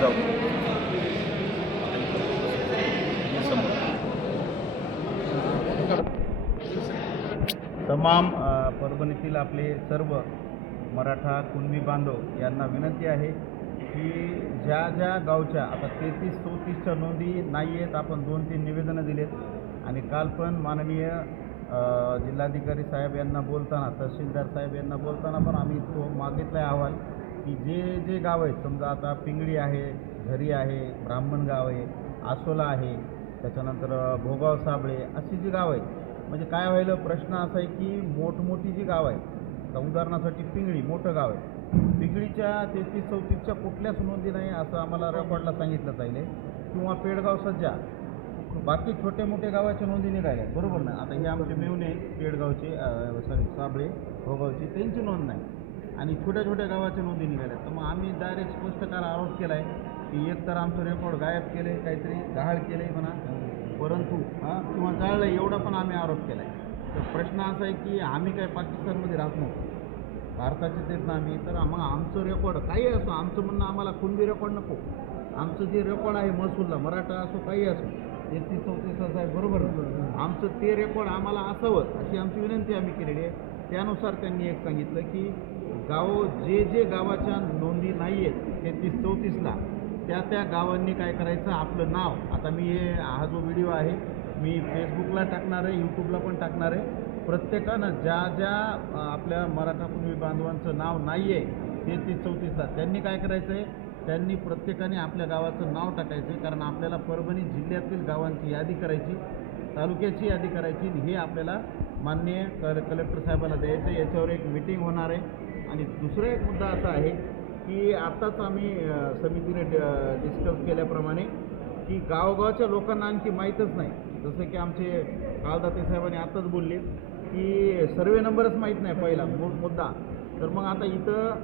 जाऊ. तमाम परभणीतील आपले सर्व मराठा कुणबी बांधव यांना विनंती आहे की ज्या ज्या गावच्या आता तेहतीस चौतीसच्या नोंदी नाही आहेत आपण दोन तीन निवेदनं दिलेत. आणि काल पण माननीय जिल्हाधिकारी साहेब यांना बोलताना तहसीलदार साहेब यांना बोलताना पण आम्ही तो मागितला आहे अहवाल. की जे जे गाव आहेत समजा आता पिंगळी आहे झरी आहे ब्राह्मण गाव आहे आसोला आहे त्याच्यानंतर भोगाव साबळे अशी जी गाव आहेत म्हणजे काय व्हायला प्रश्न असा आहे की मोठमोठी जी गाव आहे आता उदाहरणासाठी पिंगळी मोठं गाव आहे. पिंगळीच्या तेहतीस चौतीसच्या कुठल्याच नोंदी नाही असं आम्हाला रेकॉर्डला सांगितलं जाईल किंवा पेडगाव सज्जा. बाकी छोटे मोठे गावाच्या नोंदी निघाल्या. बरोबर ना? आता हे आमचे मेवणे पेडगावचे सॉरी साबळे भोगावचे त्यांची नोंद नाही. आणि छोट्या छोट्या गावाच्या नोंदी निघाल्या. तर मग आम्ही डायरेक्ट स्पष्टकार आरोप केला आहे की एक तर आमचं रेकॉर्ड गायब केले काहीतरी गहाळ केले म्हणा. परंतु हां किंवा जाळलं एवढा पण आम्ही आरोप केला आहे तर प्रश्न असा आहे की आम्ही काय पाकिस्तानमध्ये राहत नव्हतो. भारताचे तेच ना आम्ही. तर मग आमचं रेकॉर्ड काही असो आमचं म्हणणं आम्हाला कुणबी रेकॉर्ड नको. आमचं जे रेकॉर्ड आहे महसूलला मराठा असो काही असो तेहतीस चौतीस असं आहे बरोबर आमचं ते रेकॉर्ड आम्हाला असावं अशी आमची विनंती आम्ही केलेली आहे. त्यानुसार त्यांनी एक सांगितलं की गाव जे जे गावाच्या नोंदी नाही आहेत तेहतीस चौतीसला त्या त्या गावांनी काय करायचं आपलं नाव आता मी हे हा जो व्हिडिओ आहे मी फेसबुकला टाकणार आहे यूट्यूबला पण टाकणार आहे. प्रत्येकानं ज्या ज्या आपल्या मराठा कुणबी बांधवांचं नाव नाही आहे तेहतीस चौतीसला त्यांनी काय करायचं आहे त्यांनी प्रत्येकाने आपल्या गावाचं नाव टाकायचं कारण आपल्याला परभणी जिल्ह्यातील गावांची यादी करायची. तालुक्याची यादी करायची हे आपल्याला माननीय कल कलेक्टर साहेबाला द्यायचं आहे. याच्यावर एक मिटिंग होणार आहे. आणि दुसरा एक मुद्दा असा आहे की आत्ताच आम्ही समितीने डिस्कस केल्याप्रमाणे की गावगावच्या लोकांना आणखी माहीतच नाही. जसं की आमचे कालदाते साहेबांनी आत्ताच बोलले की सर्वे नंबरच माहीत नाही पहिला मु- मुद्दा. तर मग आता इथं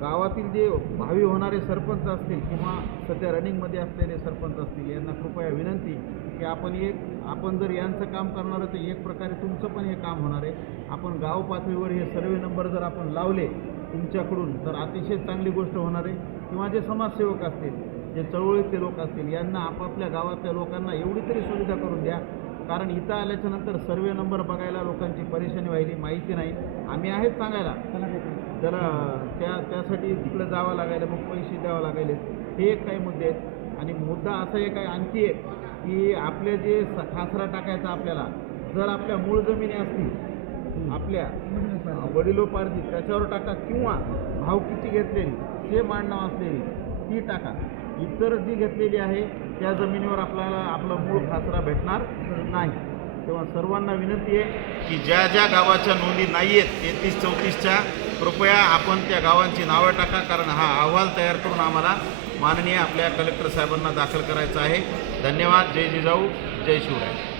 गावातील जे भावी होणारे सरपंच असतील किंवा सध्या रनिंगमध्ये असलेले सरपंच असतील यांना कृपया विनंती की आपण एक आपण जर यांचं काम करणार तर एक प्रकारे तुमचं पण हे काम होणार आहे. आपण गाव पातळीवर हे सर्वे नंबर जर आपण लावले तुमच्याकडून तर अतिशय चांगली गोष्ट होणार आहे. किंवा जे समाजसेवक असतील जे चळवळीतले लोक असतील यांना आपापल्या गावातल्या लोकांना एवढी तरी सुविधा करून द्या कारण इथं आल्याच्यानंतर सर्वे नंबर बघायला लोकांची परेशानी व्हायली माहिती नाही. आम्ही आहेत सांगायला. तर त्या त्यासाठी तिकडे जावं लागायला मग पैसे द्यावं लागायले. हे एक काही मुद्दे आहेत. आणि मुद्दा असा एक आहे आणखी एक की आपले जे स- खासरा टाकायचा आपल्याला जर आपल्या मूळ जमिनी असतील आपल्या वडिलोपार्जित. त्याच्यावर टाका किंवा भावकीची घेतलेली से मांडणं असलेली ती टाका. इतर जी घेतलेली आहे त्या जमिनीवर आपल्याला आपला मूळ खासरा भेटणार नाही. तेव्हा सर्वांना विनंती आहे की ज्या ज्या गावाच्या नोंदी नाही आहेत तेहतीस चौतीसच्या कृपया आपण त्या गावांची नावं टाका कारण हा अहवाल तयार करून आम्हाला माननीय आपल्या कलेक्टर साहेबांना दाखल करायचा आहे. धन्यवाद. जय जिजाऊ. जय शिवराय.